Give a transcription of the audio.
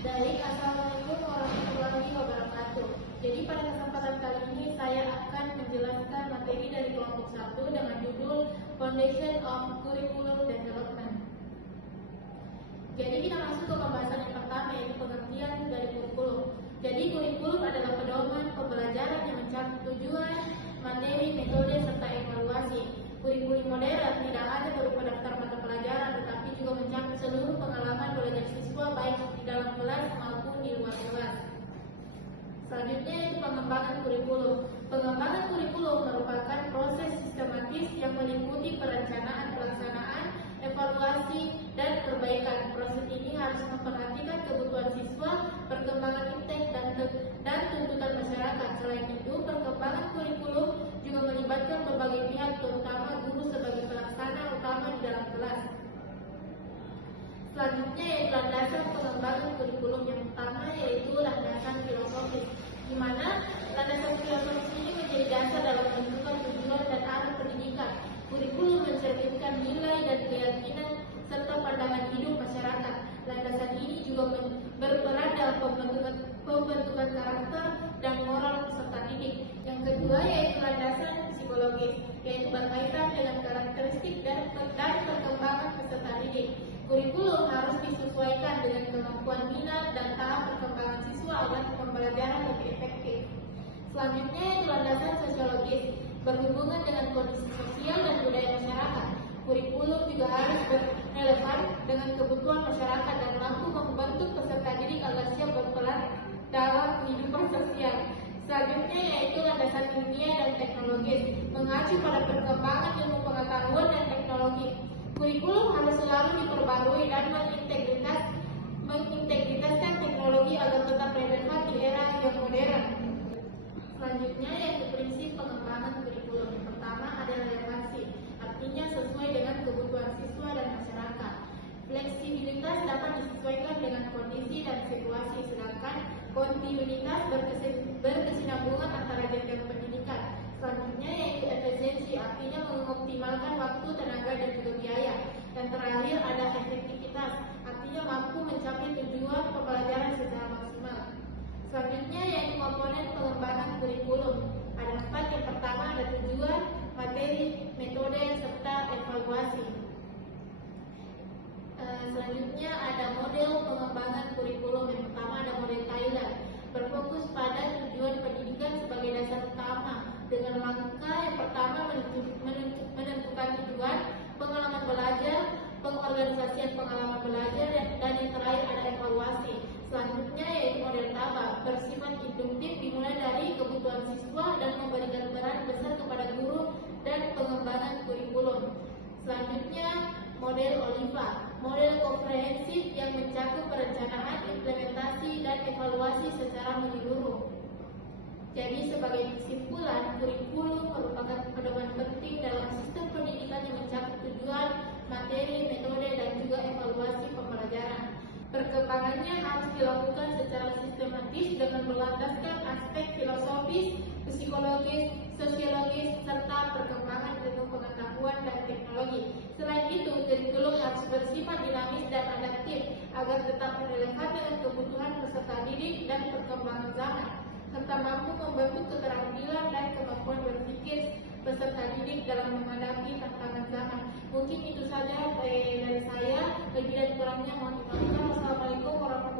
Baik, Assalamualaikum warahmatullahi wabarakatuh. Jadi pada kesempatan kali ini saya akan menjelaskan materi dari kelompok 1 dengan judul Foundation of Curriculum Development. Jadi kita masuk ke pembahasan yang pertama, yaitu pengertian dari kurikulum. Jadi kurikulum adalah pedoman pembelajaran yang mencakup tujuan, materi, metode, serta evaluasi. Kurikulum modern tidak hanya berupa daftar mata pelajaran, tetapi juga mencakup seluruh pengalaman belajar siswa baik di dalam kelas maupun di luar kelas. Selanjutnya yaitu pengembangan kurikulum. Pengembangan kurikulum merupakan proses sistematis yang meliputi perencanaan, pelaksanaan, evaluasi, dan perbaikan. Proses ini harus memperhatikan kebutuhan siswa, perkembangan iptek, dan tuntutan masyarakat. Selain itu, perkembangan kurikulum juga melibatkan berbagai pihak, terutama guru sebagai pelaksana utama di dalam kelas. Selanjutnya yaitu landasan pengembangan kurikulum. Yang pertama yaitu landasan filosofis, di mana landasan filosofis ini menjadi dasar dalam menentukan tujuan dan arah pendidikan. Kurikulum mencerminkan nilai dan keyakinan serta pandangan hidup masyarakat. Landasan ini juga berperan dalam pembentukan karakter dan moral peserta didik. Yang kedua yaitu landasan psikologis, yaitu berkaitan dengan karakteristik dan perkembangan peserta didik. Kurikulum harus disesuaikan dengan kemampuan minat dan tahap perkembangan siswa agar pembelajaran lebih efektif. Selanjutnya yaitu landasan sosiologis, berhubungan dengan kondisi sosial dan budaya masyarakat. Kurikulum juga harus relevan dengan kebutuhan masyarakat dan mampu membantu peserta didik agar siap berperan dalam kehidupan sosial. Selanjutnya yaitu landasan ilmiah dan teknologis, mengacu pada perkembangan ilmu pengetahuan dan teknologi. Kurikulum harus selalu diperbarui dan mengintegritaskan teknologi agar tetap relevan di era yang modern. Selanjutnya yaitu prinsip pengembangan kurikulum. Yang pertama ada relevansi, artinya sesuai dengan kebutuhan siswa dan masyarakat. Fleksibilitas dapat disesuaikan dengan kondisi dan situasi, sedangkan kontinuitas berkesinambungan antara jenjang pendidikan. Selanjutnya yaitu efisiensi, artinya mengoptimalkan waktu, tenaga, dan juga biaya. Dan terakhir ada efektivitas, artinya mampu mencapai tujuan pembelajaran secara maksimal. Selanjutnya yaitu komponen pengembangan kurikulum. Ada 4. Yang pertama ada tujuan, materi, metode, serta evaluasi. Selanjutnya ada model pengembangan kurikulum. Yang pertama ada model Thailand, berfokus pada tujuan pendidikan sebagai dasar utama. Dengan langkah yang pertama menentukan tujuan, pengalaman belajar, pengorganisasian pengalaman belajar, dan yang terakhir ada evaluasi. Selanjutnya yaitu model Tabak, bersifat induktif, dimulai dari kebutuhan siswa dan memberikan peran besar kepada guru dan pengembangan kurikulum. Selanjutnya model Oliva, model komprehensif yang mencakup perencanaan, implementasi, dan evaluasi secara menyeluruh. Jadi sebagai kesimpulan, kurikulum merupakan pedoman penting dalam sistem pendidikan yang mencakup tujuan, materi, metode, dan juga evaluasi pembelajaran. Perkembangannya harus dilakukan secara sistematis dengan berlandaskan aspek filosofis, psikologis, sosiologis, serta perkembangan ilmu pengetahuan dan teknologi. Selain itu, kurikulum harus bersifat dinamis dan adaptif agar tetap relevan dengan kebutuhan peserta didik dan perkembangan zaman, serta mampu membantu keterampilan dan kemampuan berpikir peserta didik dalam menghadapi tantangan zaman. Mungkin itu saja dari saya. Lebih dan kurangnya mohon dimaafkan. Wassalamualaikum warahmatullahi wabarakatuh.